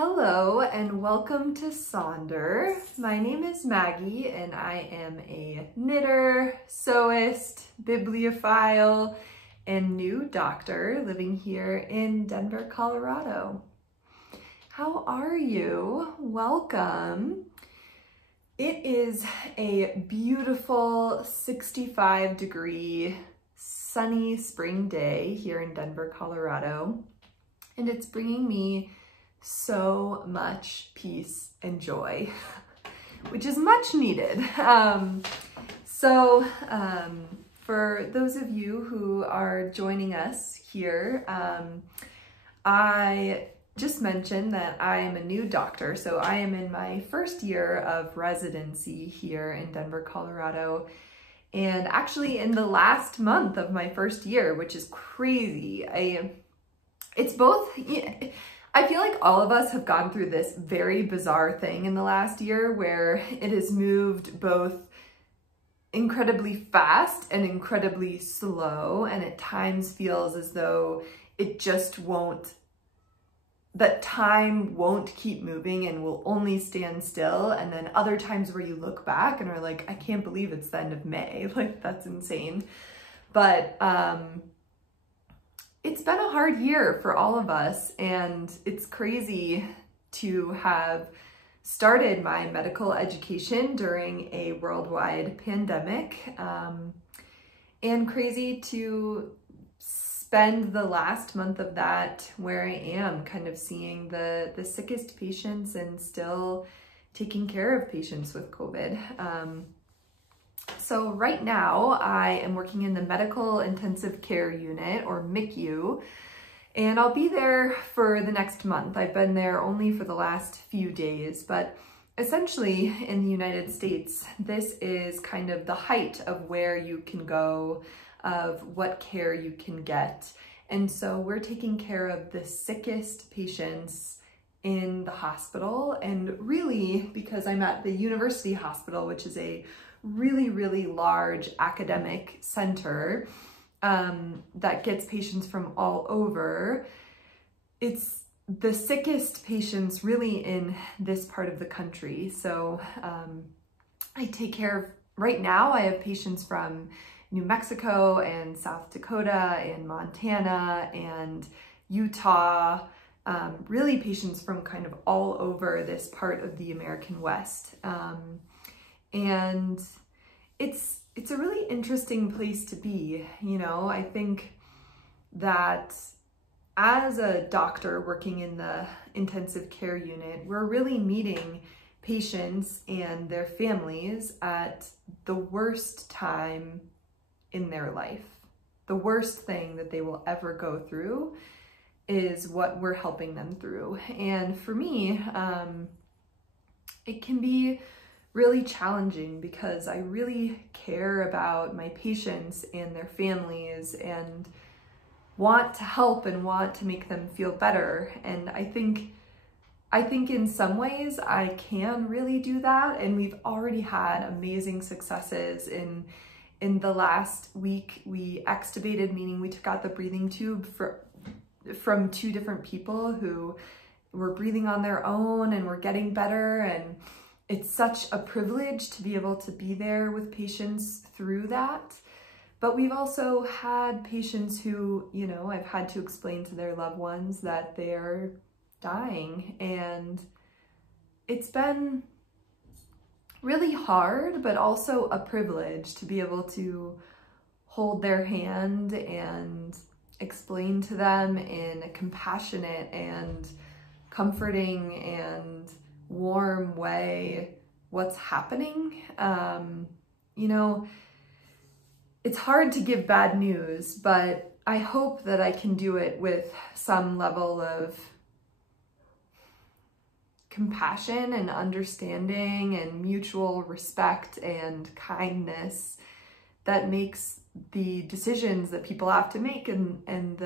Hello and welcome to Sonder. My name is Maggie and I am a knitter, sewist, bibliophile, and new doctor living here in Denver, Colorado. How are you? Welcome. It is a beautiful 65-degree sunny spring day here in Denver, Colorado, and it's bringing me so much peace and joy, which is much needed. For those of you who are joining us here, I just mentioned that I am a new doctor, so I am in my first year of residency here in Denver, Colorado, and actually in the last month of my first year, which is crazy. It's both. I feel like all of us have gone through this very bizarre thing in the last year where it has moved both incredibly fast and incredibly slow, and at times feels as though it just won't, that time won't keep moving and will only stand still. And then other times where you look back and are like, I can't believe it's the end of May. Like, that's insane. But it's been a hard year for all of us, and it's crazy to have started my medical education during a worldwide pandemic, and crazy to spend the last month of that where I am, kind of seeing the sickest patients and still taking care of patients with COVID. So right now I am working in the Medical Intensive Care Unit, or MICU, and I'll be there for the next month. I've been there only for the last few days, but essentially in the United States, this is kind of the height of where you can go, of what care you can get. And so we're taking care of the sickest patients in the hospital, and really because I'm at the University Hospital, which is a really large academic center that gets patients from all over. It's the sickest patients really in this part of the country. So I take care of, right now I have patients from New Mexico and South Dakota and Montana and Utah, really patients from kind of all over this part of the American West. And it's a really interesting place to be. You know, I think that as a doctor working in the intensive care unit, we're really meeting patients and their families at the worst time in their life. The worst thing that they will ever go through is what we're helping them through. And for me, it can be really challenging because I really care about my patients and their families and want to help and want to make them feel better. And I think in some ways I can really do that. And we've already had amazing successes. In the last week, we extubated, meaning we took out the breathing tube from 2 different people who were breathing on their own and were getting better. And it's such a privilege to be able to be there with patients through that. But we've also had patients who, you know, I've had to explain to their loved ones that they're dying. And it's been really hard, but also a privilege to be able to hold their hand and explain to them in a compassionate and comforting and warm way what's happening. You know, it's hard to give bad news, but I hope that I can do it with some level of compassion and understanding and mutual respect and kindness that makes the decisions that people have to make and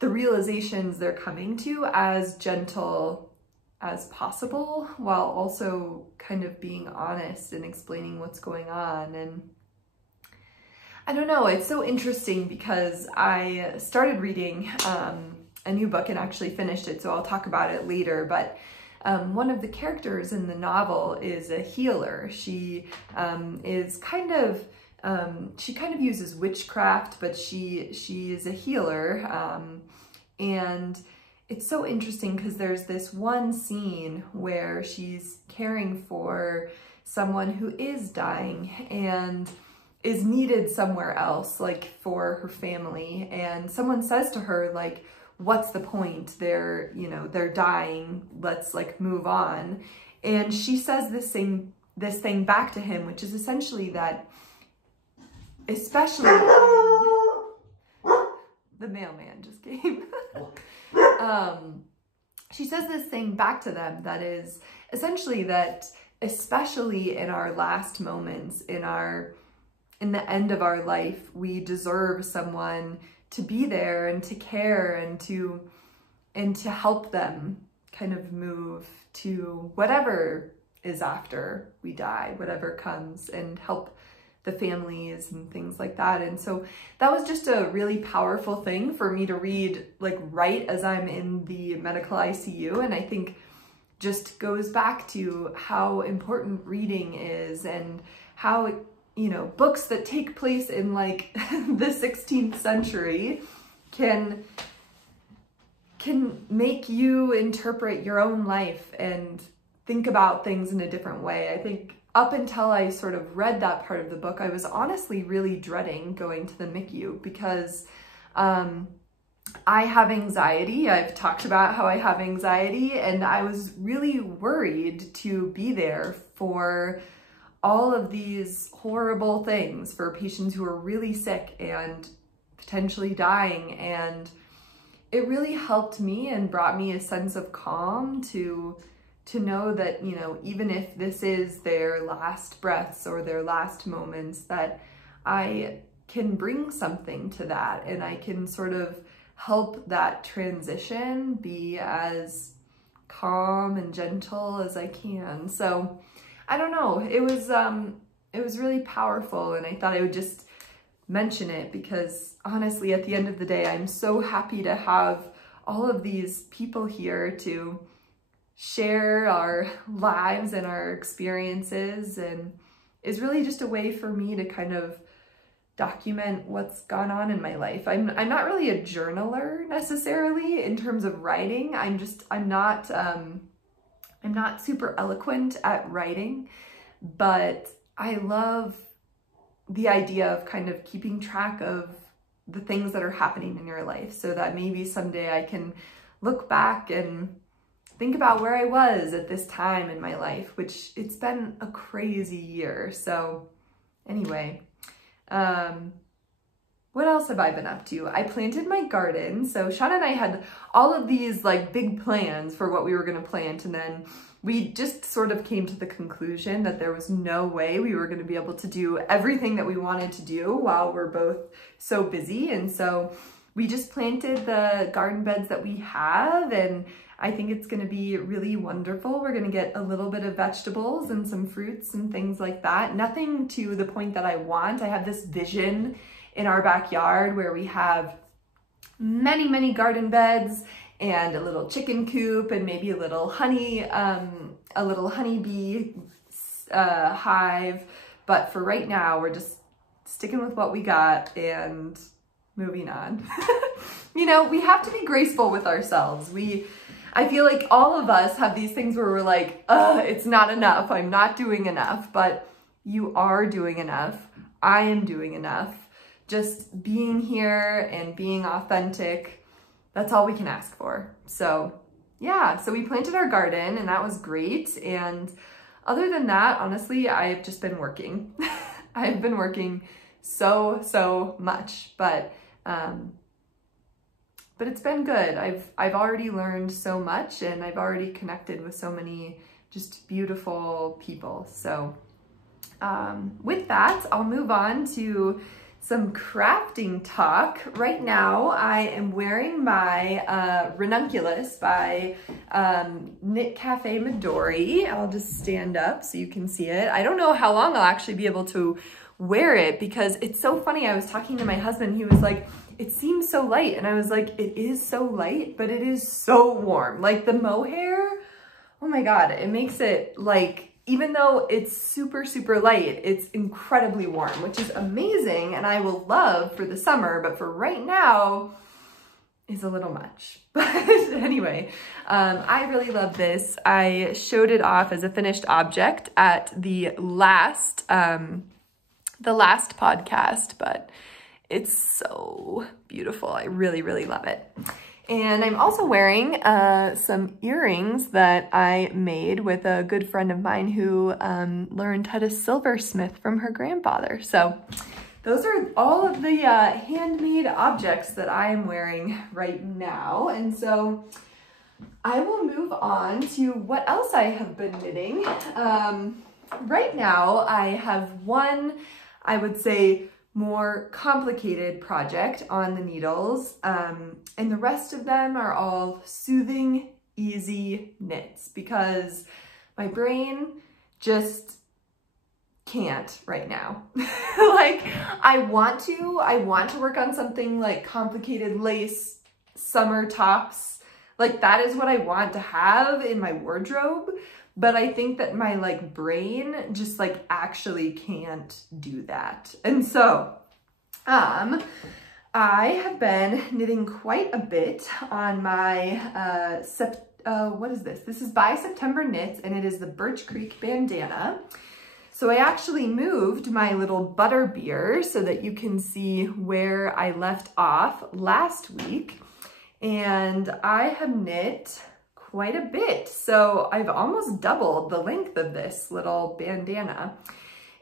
the realizations they're coming to as gentle as possible, while also kind of being honest and explaining what's going on. And I don't know, it's so interesting because I started reading a new book and actually finished it, so I'll talk about it later, but one of the characters in the novel is a healer. She is kind of, she kind of uses witchcraft, but she is a healer, and it's so interesting because there's this one scene where she's caring for someone who is dying and is needed somewhere else, like for her family, and someone says to her, like, what's the point? They're, you know, they're dying, let's like move on. And she says this thing back to him, which is essentially that, especially the mailman just came. She says this thing back to them that is essentially that, especially in our last moments, in the end of our life, we deserve someone to be there and to care and to help them kind of move to whatever is after we die, whatever comes, and help the families and things like that. And so that was just a really powerful thing for me to read, like right as I'm in the medical ICU. And I think just goes back to how important reading is, and how, you know, books that take place in like the 16th century can make you interpret your own life and think about things in a different way. I think up until I sort of read that part of the book, I was honestly really dreading going to the MICU because I have anxiety. I've talked about how I have anxiety, and I was really worried to be there for all of these horrible things for patients who are really sick and potentially dying. And it really helped me and brought me a sense of calm to know that, you know, even if this is their last breaths or their last moments, that I can bring something to that, and I can sort of help that transition be as calm and gentle as I can. So I don't know, it was really powerful, and I thought I would just mention it because honestly, at the end of the day, I'm so happy to have all of these people here to share our lives and our experiences, and is really just a way for me to kind of document what's gone on in my life. I'm not really a journaler necessarily in terms of writing. I'm not super eloquent at writing, but I love the idea of kind of keeping track of the things that are happening in your life, so that maybe someday I can look back and think about where I was at this time in my life, which it's been a crazy year. So anyway, what else have I been up to? I planted my garden. So Sean and I had all of these like big plans for what we were going to plant, and then we just sort of came to the conclusion that there was no way we were going to be able to do everything that we wanted to do while we're both so busy. And so we just planted the garden beds that we have, and I think it's going to be really wonderful. We're going to get a little bit of vegetables and some fruits and things like that. Nothing to the point that I want. I have this vision in our backyard where we have many, many garden beds and a little chicken coop and maybe a little honeybee hive. But for right now, we're just sticking with what we got and moving on. You know, we have to be graceful with ourselves. I feel like all of us have these things where we're like, it's not enough. I'm not doing enough, but you are doing enough. I am doing enough. Just being here and being authentic, that's all we can ask for. So yeah, so we planted our garden and that was great. And other than that, honestly, I've just been working. I've been working so much, but it's been good. I've already learned so much, and I've already connected with so many just beautiful people. So with that, I'll move on to some crafting talk. Right now, I am wearing my Ranunculus by Knit Cafe Midori. I'll just stand up so you can see it. I don't know how long I'll actually be able to wear it because it's so funny. I was talking to my husband. He was like, it seems so light. And I was like, it is so light, but it is so warm. Like the mohair, oh my God, it makes it like, even though it's super, super light, it's incredibly warm, which is amazing. And I will love for the summer, but for right now, is a little much. But anyway, I really love this. I showed it off as a finished object at the last podcast, but it's so beautiful. I really, really love it. And I'm also wearing some earrings that I made with a good friend of mine who learned how to silversmith from her grandfather. So those are all of the handmade objects that I am wearing right now. And so I will move on to what else I have been knitting. Right now I have one, I would say, more complicated project on the needles, and the rest of them are all soothing, easy knits because my brain just can't right now. Like I want to work on something like complicated lace summer tops. Like that is what I want to have in my wardrobe. But I think that my like brain just like actually can't do that. And so I have been knitting quite a bit on my what is this? This is by September Knits, and it is the Birch Creek bandana. So I actually moved my little butter beer so that you can see where I left off last week. And I have knit quite a bit. So I've almost doubled the length of this little bandana.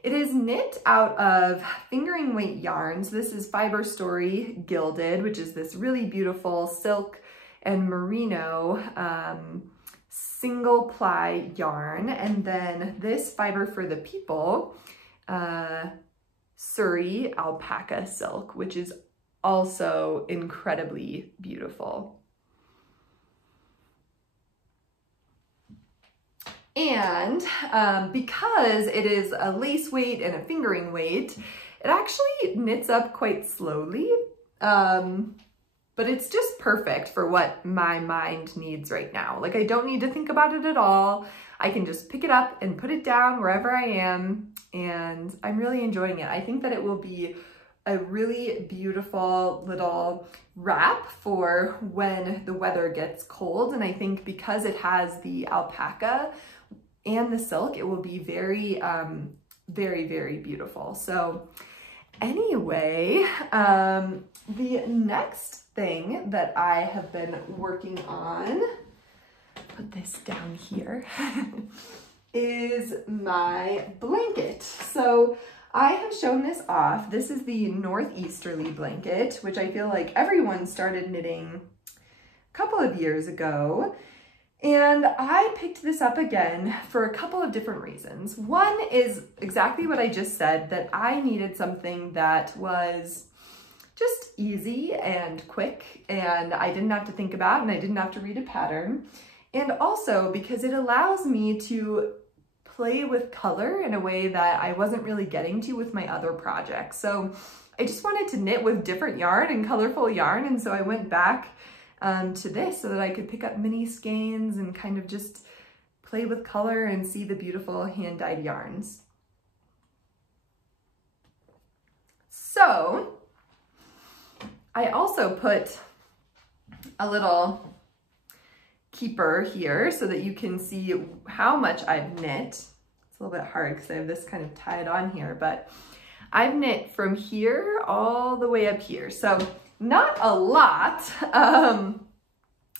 It is knit out of fingering weight yarns. This is Fiber Story Gilded, which is this really beautiful silk and merino single ply yarn. And then this Fiber for the People, Surrey alpaca silk, which is also incredibly beautiful. And because it is a lace weight and a fingering weight, it actually knits up quite slowly, but it's just perfect for what my mind needs right now. Like I don't need to think about it at all. I can just pick it up and put it down wherever I am, and I'm really enjoying it. I think that it will be a really beautiful little wrap for when the weather gets cold, and I think because it has the alpaca and the silk, it will be very, very, very beautiful. So anyway, the next thing that I have been working on, put this down here, is my blanket. So I have shown this off. This is the Northeasterly Blanket, which I feel like everyone started knitting a couple of years ago. And I picked this up again for a couple of different reasons. One is exactly what I just said, that I needed something that was just easy and quick, and I didn't have to think about, and I didn't have to read a pattern. And also because it allows me to play with color in a way that I wasn't really getting to with my other projects. So I just wanted to knit with different yarn and colorful yarn, and so I went back to this so that I could pick up mini skeins and kind of just play with color and see the beautiful hand-dyed yarns. So I also put a little keeper here so that you can see how much I've knit. It's a little bit hard because I have this kind of tied on here, but I've knit from here all the way up here. So not a lot,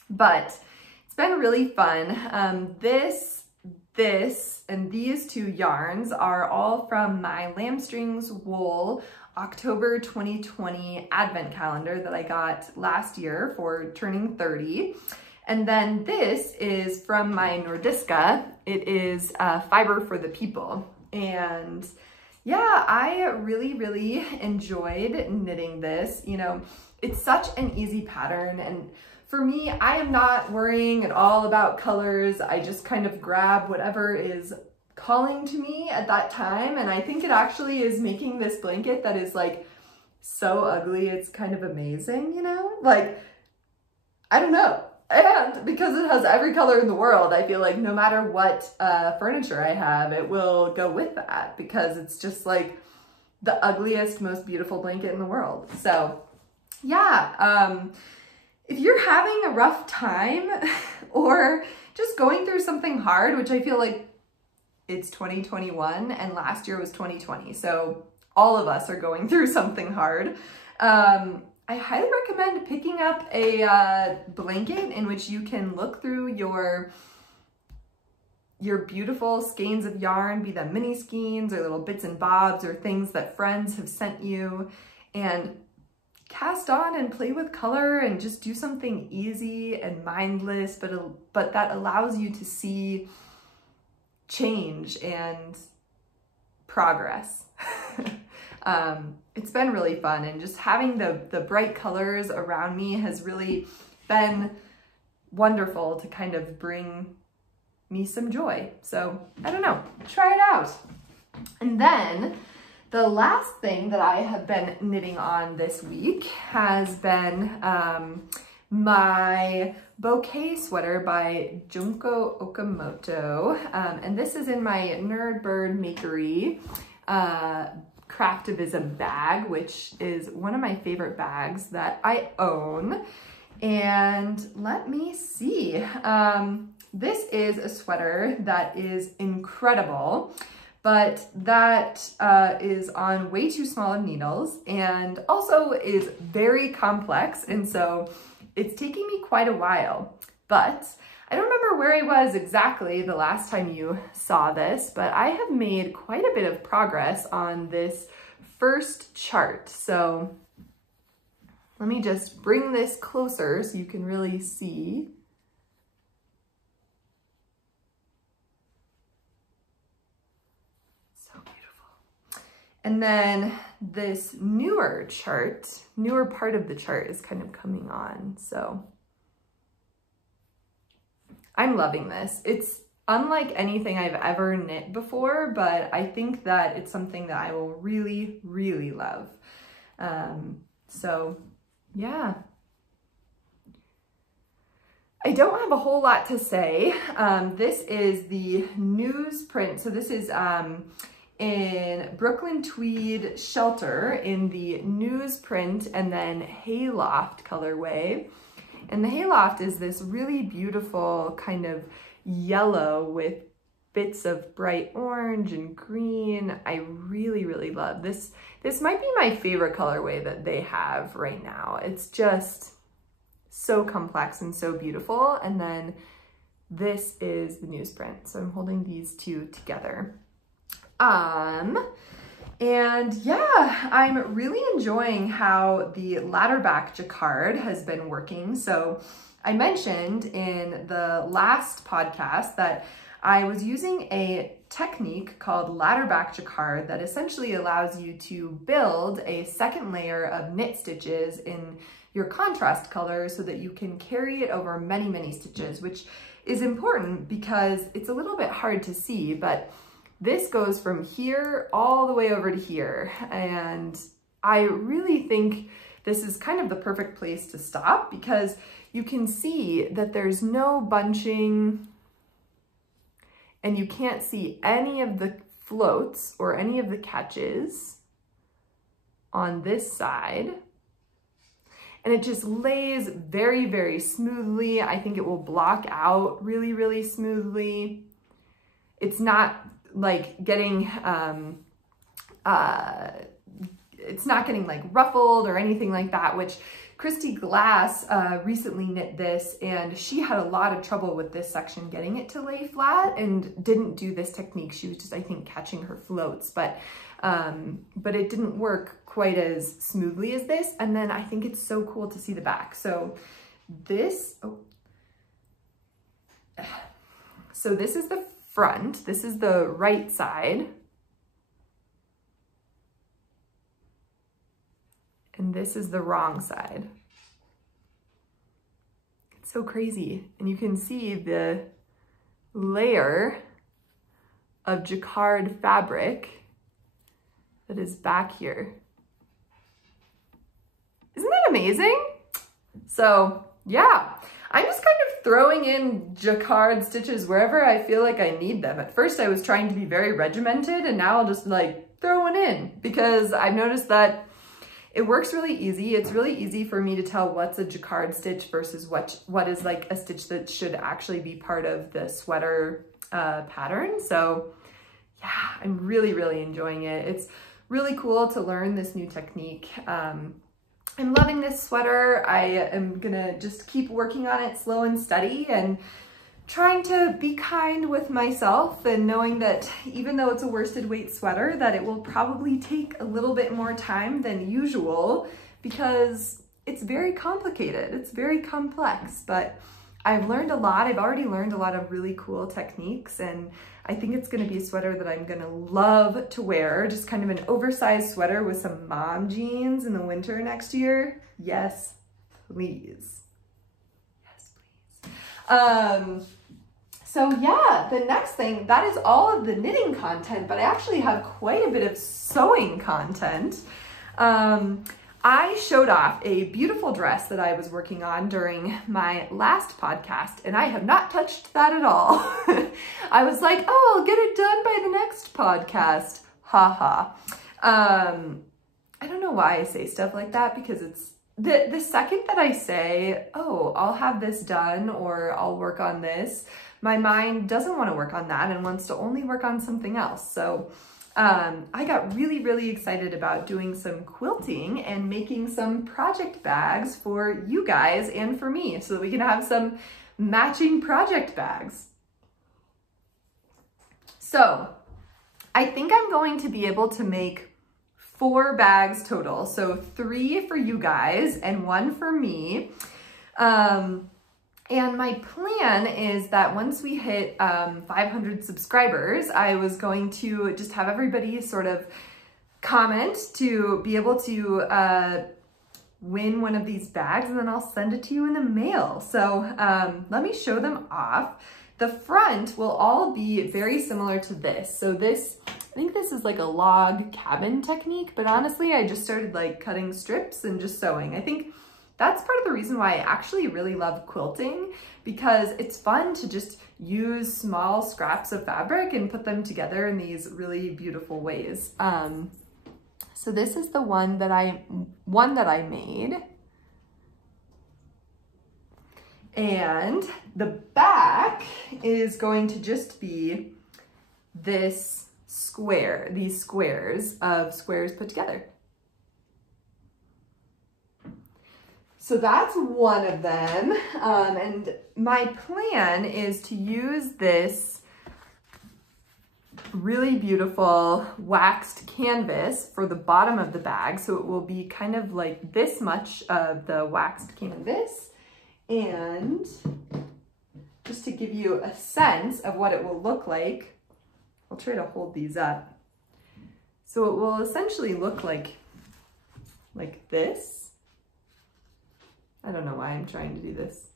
but it's been really fun. This, and these two yarns are all from my Lambstrings Wool October 2020 advent calendar that I got last year for turning 30. And then this is from my Nordiska. It is Fiber for the People. And yeah, I really, really enjoyed knitting this. You know, it's such an easy pattern, and for me, I am not worrying at all about colors. I just kind of grab whatever is calling to me at that time, and I think it actually is making this blanket that is like so ugly, it's kind of amazing, you know? Like, I don't know. And because it has every color in the world, I feel like no matter what furniture I have, it will go with that because it's just like the ugliest, most beautiful blanket in the world. So yeah, if you're having a rough time or just going through something hard, which I feel like it's 2021 and last year was 2020. So all of us are going through something hard. I highly recommend picking up a blanket in which you can look through your beautiful skeins of yarn, be them mini skeins or little bits and bobs or things that friends have sent you, and cast on and play with color and just do something easy and mindless, but that allows you to see change and progress. It's been really fun, and just having the bright colors around me has really been wonderful to kind of bring me some joy. So I don't know, try it out. And then the last thing that I have been knitting on this week has been my Bouquet sweater by Junko Okamoto. And this is in my Nerd Bird Makery Craftivism bag, which is one of my favorite bags that I own. And let me see. This is a sweater that is incredible, but that is on way too small of needles and also is very complex. And so it's taking me quite a while, but I don't remember where I was exactly the last time you saw this, but I have made quite a bit of progress on this first chart. So let me just bring this closer so you can really see. So beautiful. And then this newer part of the chart is kind of coming on. So I'm loving this. It's unlike anything I've ever knit before, but I think that it's something that I will really, really love. So yeah. I don't have a whole lot to say. This is the newsprint. So this is in Brooklyn Tweed Shelter in the newsprint and then Hayloft colorway. And the Hayloft is this really beautiful kind of yellow with bits of bright orange and green. I really, really love this. This might be my favorite colorway that they have right now. It's just so complex and so beautiful. And then this is the newsprint. So I'm holding these two together. And yeah, I'm really enjoying how the ladderback jacquard has been working. So I mentioned in the last podcast that I was using a technique called ladderback jacquard that essentially allows you to build a second layer of knit stitches in your contrast color so that you can carry it over many, many stitches, which is important because it's a little bit hard to see, but this goes from here all the way over to here. And I really think this is kind of the perfect place to stop because you can see that there's no bunching and you can't see any of the floats or any of the catches on this side. And it just lays very, very smoothly. I think it will block out really, really smoothly. It's not like getting, it's not getting like ruffled or anything like that, which Christy Glass recently knit this and she had a lot of trouble with this section getting it to lay flat and didn't do this technique. She was just, I think, catching her floats, but it didn't work quite as smoothly as this. And then I think it's so cool to see the back. So this, so this is the front, this is the right side. And this is the wrong side. It's so crazy. And you can see the layer of jacquard fabric that is back here. that amazing? So yeah, I'm just kind of throwing in jacquard stitches wherever I feel like I need them. At first I was trying to be very regimented, and now I'll just like throw one in because I've noticed that it works really easy. It's really easy for me to tell what's a jacquard stitch versus what is like a stitch that should actually be part of the sweater pattern. So yeah, I'm really, really enjoying it. It's really cool to learn this new technique. I'm loving this sweater. I am gonna just keep working on it slow and steady and trying to be kind with myself, and knowing that even though it's a worsted weight sweater, that it will probably take a little bit more time than usual because it's very complicated. It's very complex, but I've learned a lot. I've already learned a lot of really cool techniques, and I think it's gonna be a sweater that I'm gonna love to wear. Just kind of an oversized sweater with some mom jeans in the winter next year. Yes, please. Yes, please. So yeah, the next thing, that is all of the knitting content, but I actually have quite a bit of sewing content. I showed off a beautiful dress that I was working on during my last podcast, and I have not touched that at all. I was like, oh, I'll get it done by the next podcast. Haha. I don't know why I say stuff like that, because it's the second that I say, oh, I'll have this done or I'll work on this, my mind doesn't want to work on that and wants to only work on something else. So I got really, really excited about doing some quilting and making some project bags for you guys and for me so that we can have some matching project bags. So I think I'm going to be able to make 4 bags total. So 3 for you guys and 1 for me. And my plan is that once we hit 500 subscribers, I was going to just have everybody sort of comment to be able to win one of these bags, and then I'll send it to you in the mail. So let me show them off. The front will all be very similar to this. So this, I think this is like a log cabin technique, but honestly, I just started like cutting strips and just sewing. I think that's part of the reason why I actually really love quilting, because it's fun to just use small scraps of fabric and put them together in these really beautiful ways. So this is the one that I made. And the back is going to just be this square, these squares of squares put together. So that's one of them, and my plan is to use this really beautiful waxed canvas for the bottom of the bag, so it will be kind of like this much of the waxed canvas, and just to give you a sense of what it will look like, I'll try to hold these up. So it will essentially look like this. I don't know why I'm trying to do this,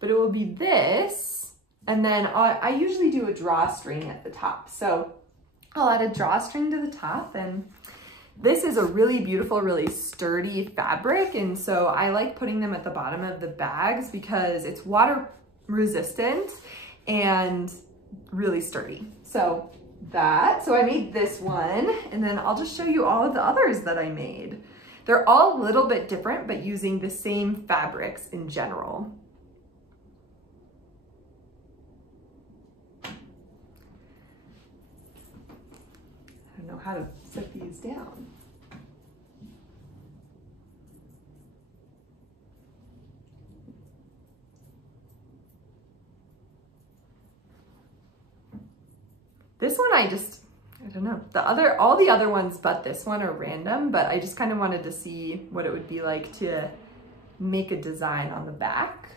but it will be this, and then I usually do a drawstring at the top. So I'll add a drawstring to the top, and this is a really beautiful, really sturdy fabric, and so I like putting them at the bottom of the bags because it's water resistant and really sturdy. So I made this one, and then I'll just show you all of the others that I made. They're all a little bit different, but using the same fabrics in general. I don't know how to set these down. This one I don't know. All the other ones but this one are random, but I just kind of wanted to see what it would be like to make a design on the back.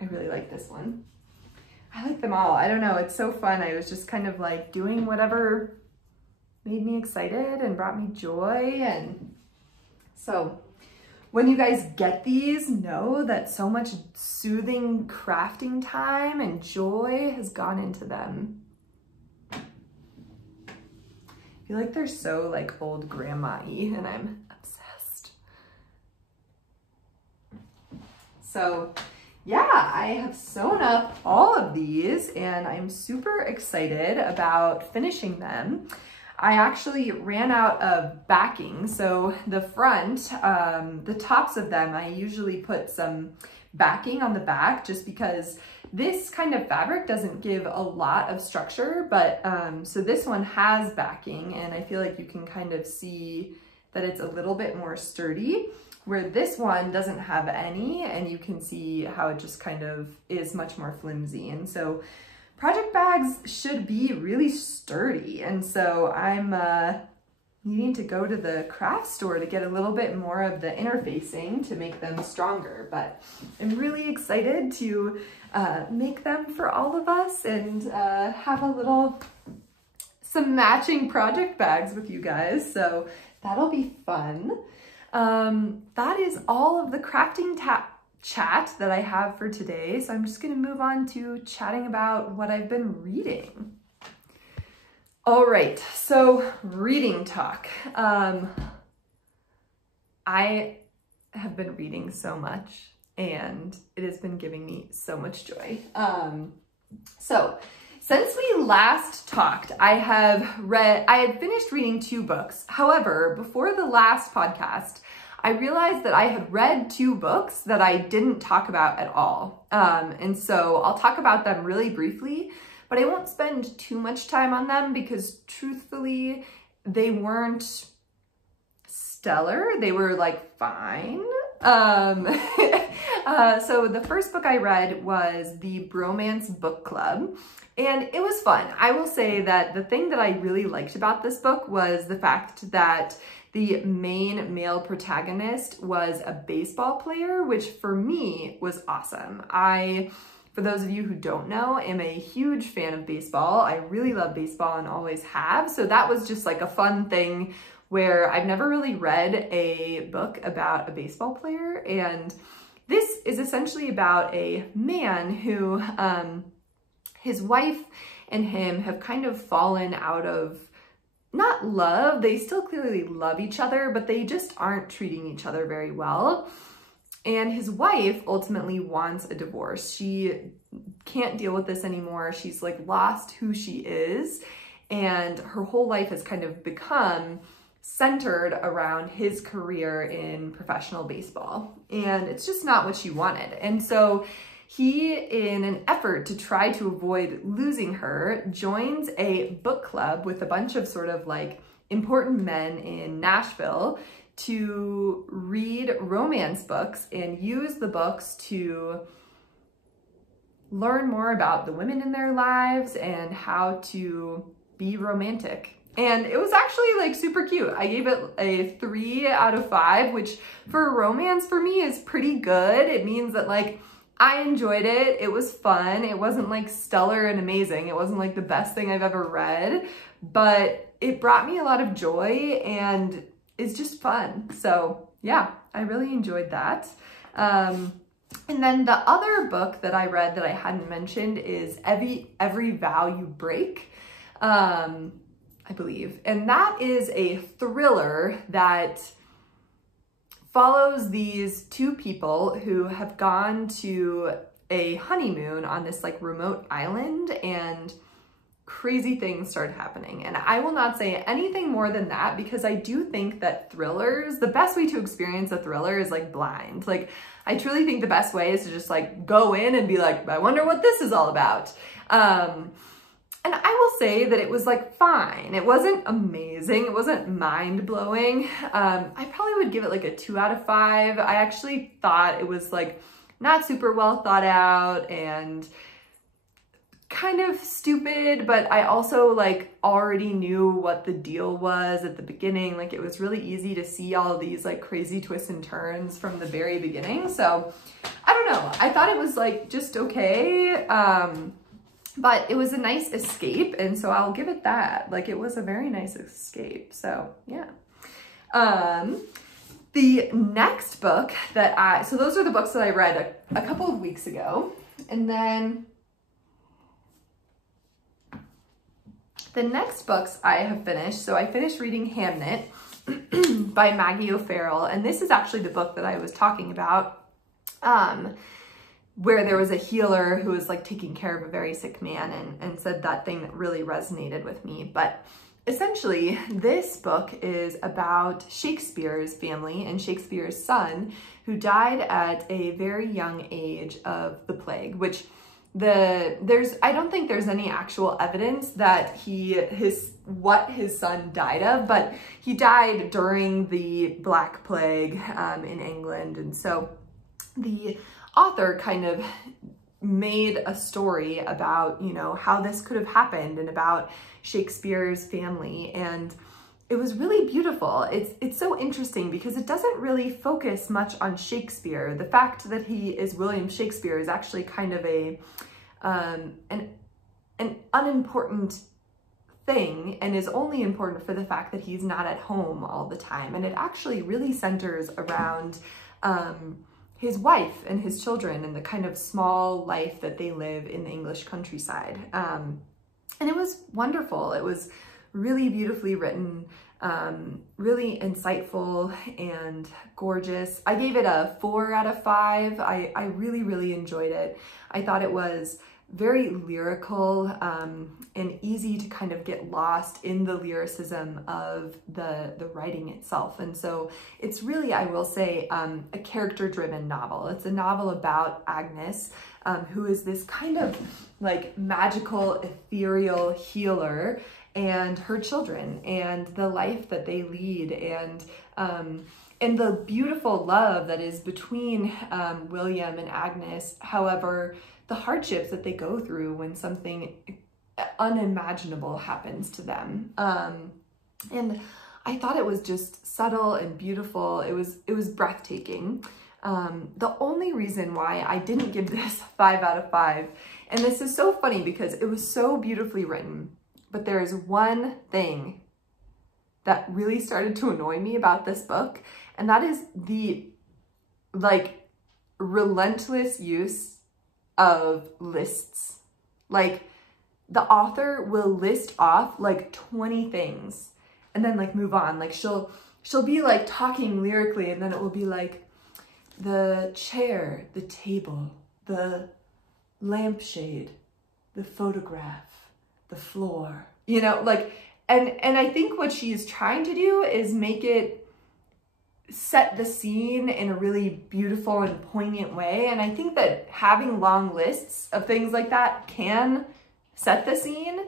I really like this one. I like them all. I don't know, it's so fun. I was just kind of like doing whatever made me excited and brought me joy, and so when you guys get these, know that so much soothing crafting time and joy has gone into them. I feel like they're so like old grandma-y, and I'm obsessed. So yeah, I have sewn up all of these and I'm super excited about finishing them. I actually ran out of backing. So the front, the tops of them, I usually put some backing on the back just because this kind of fabric doesn't give a lot of structure, but so this one has backing and I feel like you can kind of see that it's a little bit more sturdy, where this one doesn't have any, and you can see how it just kind of is much more flimsy. And so project bags should be really sturdy. And so I'm needing to go to the craft store to get a little bit more of the interfacing to make them stronger. But I'm really excited to make them for all of us and have some matching project bags with you guys. So that'll be fun. That is all of the crafting chat that I have for today. So I'm just going to move on to chatting about what I've been reading. All right, so reading talk. I have been reading so much and it has been giving me so much joy. Since we last talked, I had finished reading 2 books. However, before the last podcast, I realized that I had read 2 books that I didn't talk about at all. And so I'll talk about them really briefly, but I won't spend too much time on them because truthfully, they weren't stellar. They were like fine. So the first book I read was the Bromance book club, and it was fun. I will say that the thing that I really liked about this book was the fact that the main male protagonist was a baseball player, which for me was awesome. For those of you who don't know, am a huge fan of baseball. I really love baseball and always have. So that was just like a fun thing where I've never really read a book about a baseball player. And this is essentially about a man who, his wife and him have kind of fallen out of, not love, they still clearly love each other, but they just aren't treating each other very well. And his wife ultimately wants a divorce. She can't deal with this anymore. She's like lost who she is, and her whole life has kind of become centered around his career in professional baseball. And it's just not what she wanted. And so he, in an effort to try to avoid losing her, joins a book club with a bunch of sort of like important men in Nashville to read romance books and use the books to learn more about the women in their lives and how to be romantic. And it was actually like super cute. I gave it a 3 out of 5, which for romance for me is pretty good. It means that like I enjoyed it. It was fun. It wasn't like stellar and amazing. It wasn't like the best thing I've ever read, but it brought me a lot of joy and it's just fun. So yeah, I really enjoyed that. And then the other book that I read that I hadn't mentioned is Every Vow You Break, I believe. And that is a thriller that follows these 2 people who have gone to a honeymoon on this like remote island, and crazy things start happening. And I will not say anything more than that because I do think that thrillers, the best way to experience a thriller is like blind. Like I truly think the best way is to just like go in and be like, I wonder what this is all about. And I will say that it was like fine. It wasn't amazing. It wasn't mind-blowing. I probably would give it like a 2 out of 5. I actually thought it was like not super well thought out and kind of stupid, but I also like already knew what the deal was at the beginning. Like it was really easy to see all of these like crazy twists and turns from the very beginning. So I don't know. I thought it was like just okay. But it was a nice escape, and so I'll give it that. Like, it was a very nice escape, so yeah. The next book that so those are the books that I read a couple of weeks ago. And then the next books I have finished, so I finished reading Hamnet by Maggie O'Farrell, and this is actually the book that I was talking about, where there was a healer who was like taking care of a very sick man and said that thing that really resonated with me. But essentially, this book is about Shakespeare's family and Shakespeare's son, who died at a very young age of the plague, which I don't think there's any actual evidence that what his son died of, but he died during the Black Plague in England. And so the author kind of made a story about, you know, how this could have happened and about Shakespeare's family. And it was really beautiful. It's so interesting because it doesn't really focus much on Shakespeare. The fact that he is William Shakespeare is actually kind of an unimportant thing, and is only important for the fact that he's not at home all the time. And it actually really centers around his wife and his children and the kind of small life that they live in the English countryside. And it was wonderful. It was really beautifully written, really insightful and gorgeous. I gave it a 4 out of 5. I really, really enjoyed it. I thought it was very lyrical and easy to kind of get lost in the lyricism of the writing itself. And so it's really, I will say, a character-driven novel. It's a novel about Agnes, who is this kind of like magical, ethereal healer, and her children and the life that they lead, and the beautiful love that is between William and Agnes. However, the hardships that they go through when something unimaginable happens to them. And I thought it was just subtle and beautiful. It was breathtaking. The only reason why I didn't give this 5 out of 5, and this is so funny because it was so beautifully written, but there is one thing that really started to annoy me about this book, and that is the like relentless use of lists. Like the author will list off like 20 things and then like move on. Like she'll be like talking lyrically, and then it will be like the chair, the table, the lampshade, the photograph, the floor, you know, like, and I think what she is trying to do is make it set the scene in a really beautiful and poignant way. And I think that having long lists of things like that can set the scene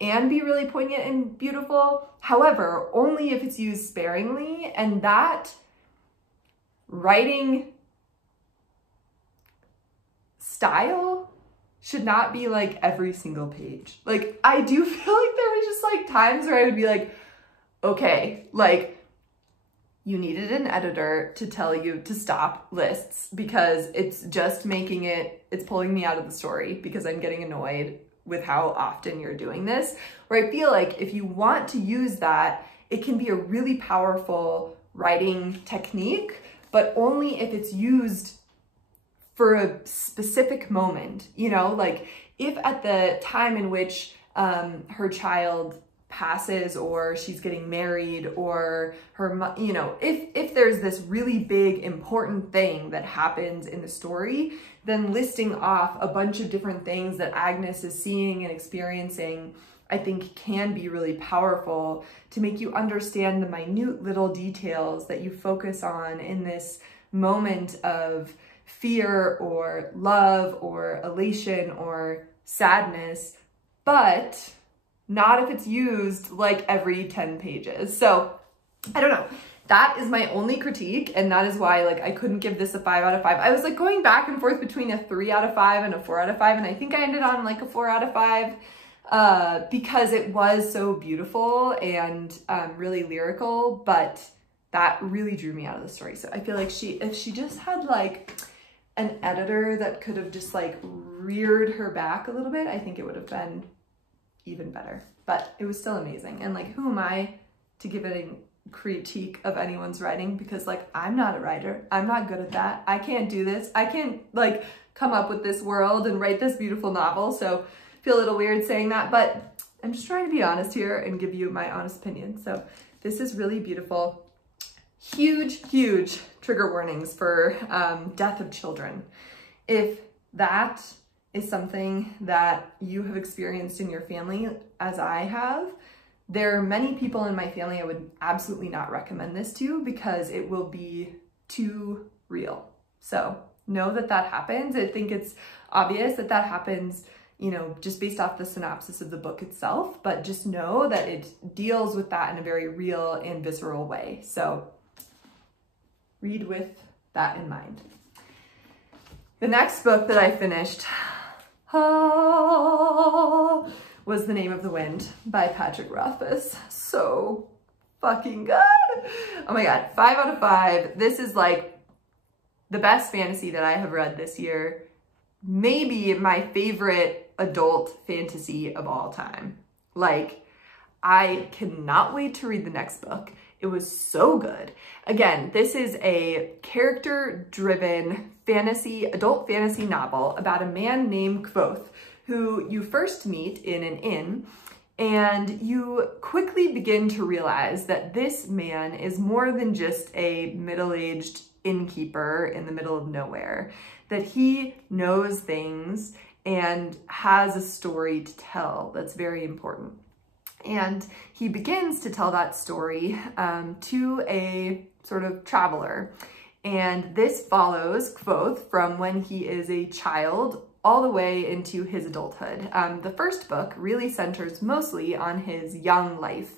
and be really poignant and beautiful. However, only if it's used sparingly, and that writing style should not be like every single page. Like I do feel like there was just like times where I would be like, okay, like you needed an editor to tell you to stop lists because it's just it's pulling me out of the story because I'm getting annoyed with how often you're doing this. Where I feel like if you want to use that, it can be a really powerful writing technique, but only if it's used for a specific moment, you know, like if at the time in which her child passes or she's getting married or her, you know, if there's this really big important thing that happens in the story, then listing off a bunch of different things that Agnes is seeing and experiencing, I think can be really powerful to make you understand the minute little details that you focus on in this moment of fear or love or elation or sadness, but not if it's used like every 10 pages. So I don't know. That is my only critique, and that is why like I couldn't give this a 5 out of 5. I was like going back and forth between a 3 out of 5 and a 4 out of 5, and I think I ended on like a 4 out of 5 because it was so beautiful and really lyrical, but that really drew me out of the story. So I feel like if she just had like an editor that could have just like reared her back a little bit, I think it would have been even better. But it was still amazing. And like, who am I to give it critique of anyone's writing, because like, I'm not a writer. I'm not good at that. I can't do this. I can't like come up with this world and write this beautiful novel. So I feel a little weird saying that, but I'm just trying to be honest here and give you my honest opinion. So this is really beautiful. Huge, huge trigger warnings for death of children. If that is something that you have experienced in your family, as I have, there are many people in my family I would absolutely not recommend this to, because it will be too real. So know that that happens. I think it's obvious that that happens, you know, just based off the synopsis of the book itself, but just know that it deals with that in a very real and visceral way. So read with that in mind. The next book that I finished was The Name of the Wind by Patrick Rothfuss. So fucking good. Oh my God, 5 out of 5. This is like the best fantasy that I have read this year. Maybe my favorite adult fantasy of all time. Like, I cannot wait to read the next book. It was so good. Again, this is a character-driven fantasy, adult fantasy novel about a man named Kvothe, who you first meet in an inn, and you quickly begin to realize that this man is more than just a middle-aged innkeeper in the middle of nowhere, that he knows things and has a story to tell that's very important. And he begins to tell that story to a sort of traveler. And this follows Kvothe from when he is a child all the way into his adulthood. The first book really centers mostly on his young life.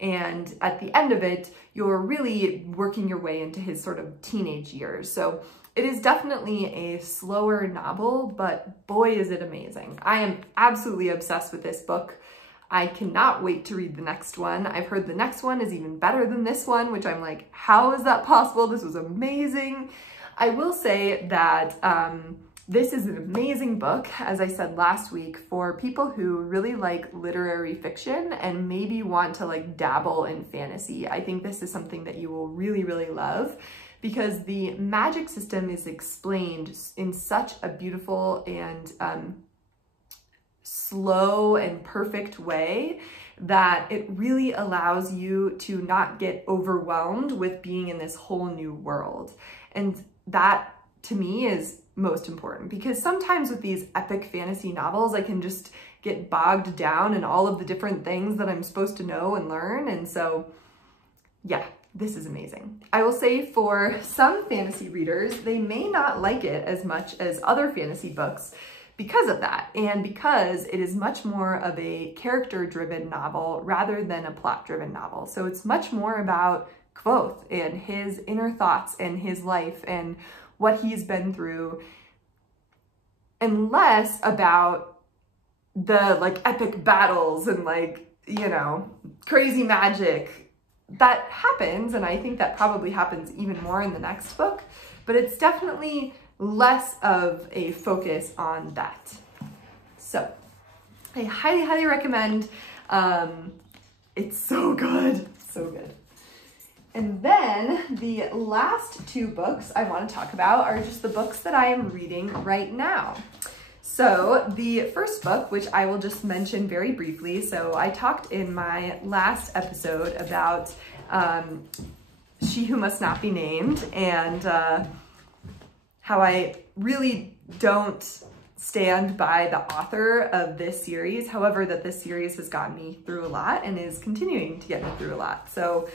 And at the end of it, you're really working your way into his sort of teenage years. So it is definitely a slower novel, but boy, is it amazing. I am absolutely obsessed with this book. I cannot wait to read the next one. I've heard the next one is even better than this one, which I'm like, how is that possible? This was amazing. I will say that this is an amazing book, as I said last week, for people who really like literary fiction and maybe want to like dabble in fantasy. I think this is something that you will really, really love, because the magic system is explained in such a beautiful and slow and perfect way that it really allows you to not get overwhelmed with being in this whole new world. And that, to me, is most important, because sometimes with these epic fantasy novels, I can just get bogged down in all of the different things that I'm supposed to know and learn. And so, yeah, this is amazing. I will say for some fantasy readers, they may not like it as much as other fantasy books because of that, and because it is much more of a character-driven novel rather than a plot-driven novel. So it's much more about Kvothe and his inner thoughts and his life and what he's been through, and less about the like epic battles and like, you know, crazy magic. That happens, and I think that probably happens even more in the next book, but it's definitely less of a focus on that. So I highly, highly recommend. It's so good, so good. And then the last 2 books I want to talk about are just the books that I am reading right now. So the first book, which I will just mention very briefly, so I talked in my last episode about She Who Must Not Be Named, and how I really don't stand by the author of this series. However, that this series has gotten me through a lot and is continuing to get me through a lot. So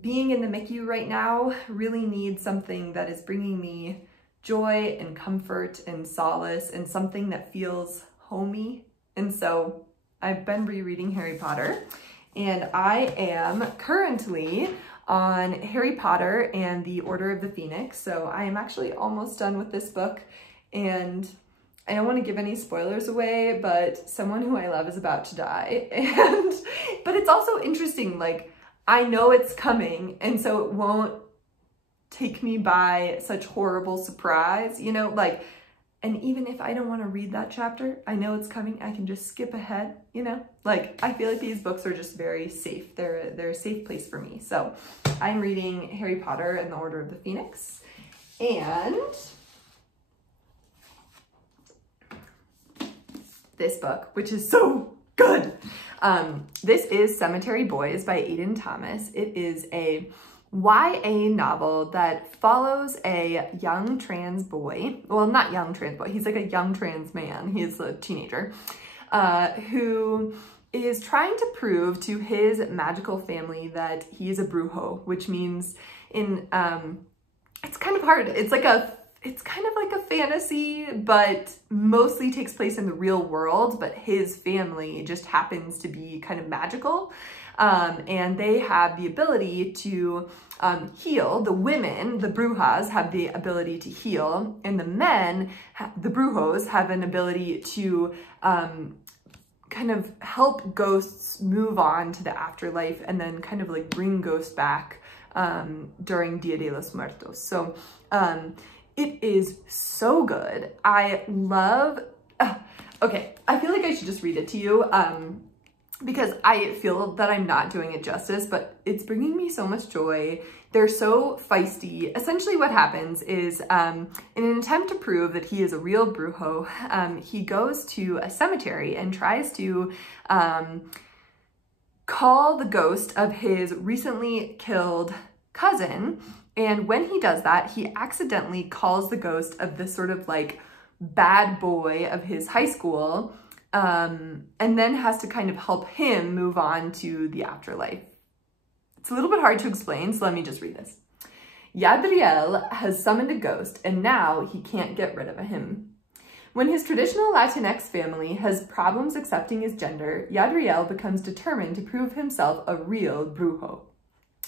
being in the MICU right now, really need something that is bringing me joy and comfort and solace, and something that feels homey. And so I've been rereading Harry Potter, and I am currently on Harry Potter and the Order of the Phoenix. So I am actually almost done with this book, and I don't want to give any spoilers away, but someone who I love is about to die. But it's also interesting, like, I know it's coming, and so it won't take me by such horrible surprise, you know, like, And even if I don't want to read that chapter, I know it's coming, I can just skip ahead, you know? Like, I feel like these books are just very safe. They're a safe place for me. So I'm reading Harry Potter and the Order of the Phoenix. And this book, which is so good. This is Cemetery Boys by Aiden Thomas. It is a YA novel that follows a young trans boy, well, not young trans boy, he's like a young trans man, he's a teenager, who is trying to prove to his magical family that he is a brujo, which means in, it's kind of hard, it's kind of like a fantasy, but mostly takes place in the real world, but his family just happens to be kind of magical. And they have the ability to heal. The women, the brujas, have the ability to heal, and the men, the brujos, have an ability to kind of help ghosts move on to the afterlife and then kind of like bring ghosts back during Dia de los Muertos. So it is so good. I love, okay, I feel like I should just read it to you. Because I feel that I'm not doing it justice, but it's bringing me so much joy. They're so feisty. Essentially what happens is, in an attempt to prove that he is a real brujo, he goes to a cemetery and tries to call the ghost of his recently killed cousin. And when he does that, he accidentally calls the ghost of this sort of like bad boy of his high school, and then has to kind of help him move on to the afterlife. It's a little bit hard to explain, so let me just read this. Yadriel has summoned a ghost, and now he can't get rid of him. When his traditional Latinx family has problems accepting his gender, Yadriel becomes determined to prove himself a real brujo.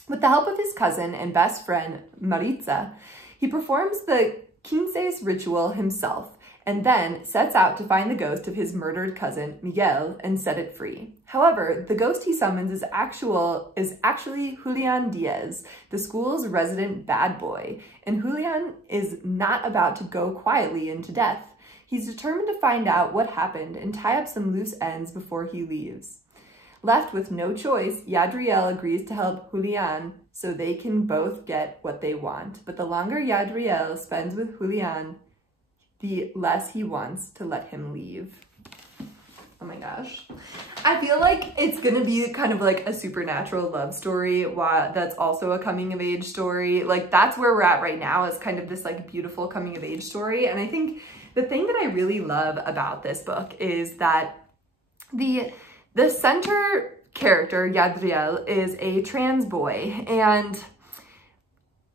With the help of his cousin and best friend, Maritza, he performs the Quinces ritual himself, and then sets out to find the ghost of his murdered cousin, Miguel, and set it free. However, the ghost he summons is actually Julian Diaz, the school's resident bad boy, and Julian is not about to go quietly into death. He's determined to find out what happened and tie up some loose ends before he leaves. Left with no choice, Yadriel agrees to help Julian so they can both get what they want. But the longer Yadriel spends with Julian, the less he wants to let him leave. Oh my gosh. I feel like it's gonna be kind of like a supernatural love story that's also a coming of age story. Like that's where we're at right now, is kind of this like beautiful coming of age story. And I think the thing that I really love about this book is that the center character, Yadriel, is a trans boy, and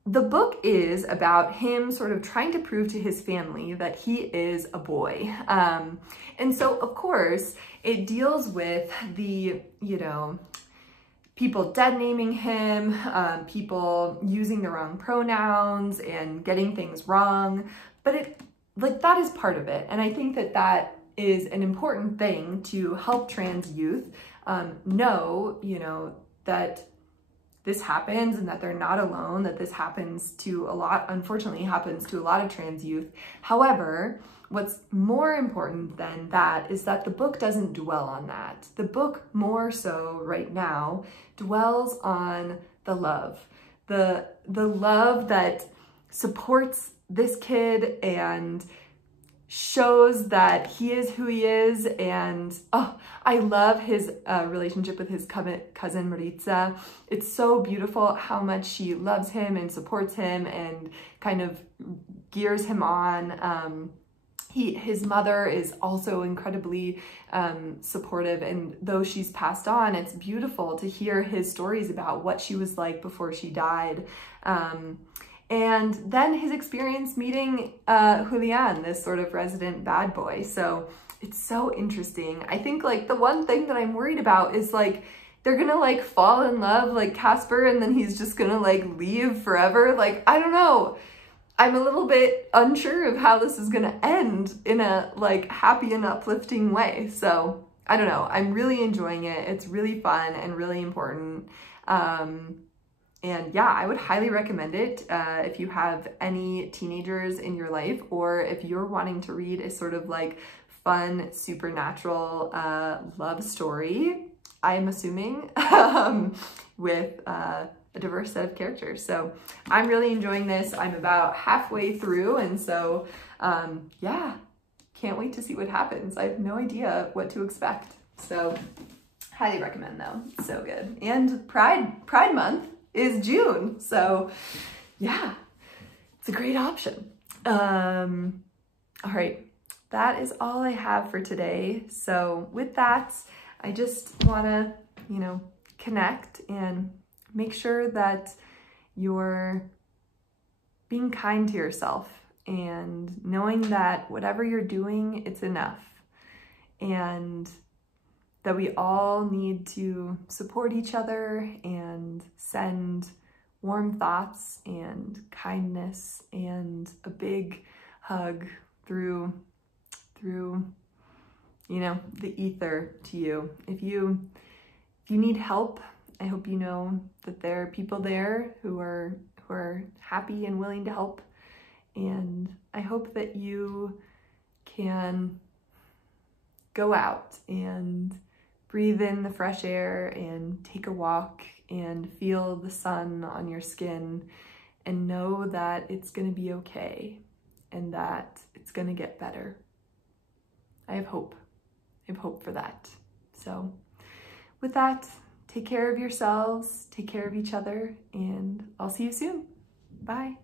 the book is about him sort of trying to prove to his family that he is a boy. And so, of course, it deals with the, you know, people dead naming him, people using the wrong pronouns and getting things wrong. But that is part of it. And I think that that is an important thing to help trans youth know, you know, that this happens and that they're not alone, that this happens to unfortunately happens to a lot of trans youth. However, what's more important than that is that the book doesn't dwell on that. The book more so right now dwells on the love. The love that supports this kid and shows that he is who he is. And oh, I love his relationship with his cousin Maritza. It's so beautiful how much she loves him and supports him and kind of gears him on. His mother is also incredibly supportive, and though she's passed on, it's beautiful to hear his stories about what she was like before she died. And then his experience meeting Julian, this sort of resident bad boy. So it's so interesting. I think like the one thing that I'm worried about is like, they're gonna like fall in love like Casper and then he's just gonna like leave forever. Like, I don't know. I'm a little bit unsure of how this is gonna end in a like happy and uplifting way. So I don't know. I'm really enjoying it. It's really fun and really important. And yeah, I would highly recommend it if you have any teenagers in your life, or if you're wanting to read a sort of like fun, supernatural love story, I'm assuming, with a diverse set of characters. So I'm really enjoying this. I'm about halfway through, and so yeah, can't wait to see what happens. I have no idea what to expect. So highly recommend though, it's so good. And Pride Month is June, so yeah, it's a great option. All right, that is all I have for today. So with that, I just want to, you know, connect and make sure that you're being kind to yourself and knowing that whatever you're doing, it's enough, and that we all need to support each other and send warm thoughts and kindness and a big hug through you know, the ether to you. If you need help, I hope you know that there are people there who are happy and willing to help. And I hope that you can go out and breathe in the fresh air and take a walk and feel the sun on your skin and know that it's going to be okay and that it's going to get better. I have hope. I have hope for that. So with that, take care of yourselves, take care of each other, and I'll see you soon. Bye.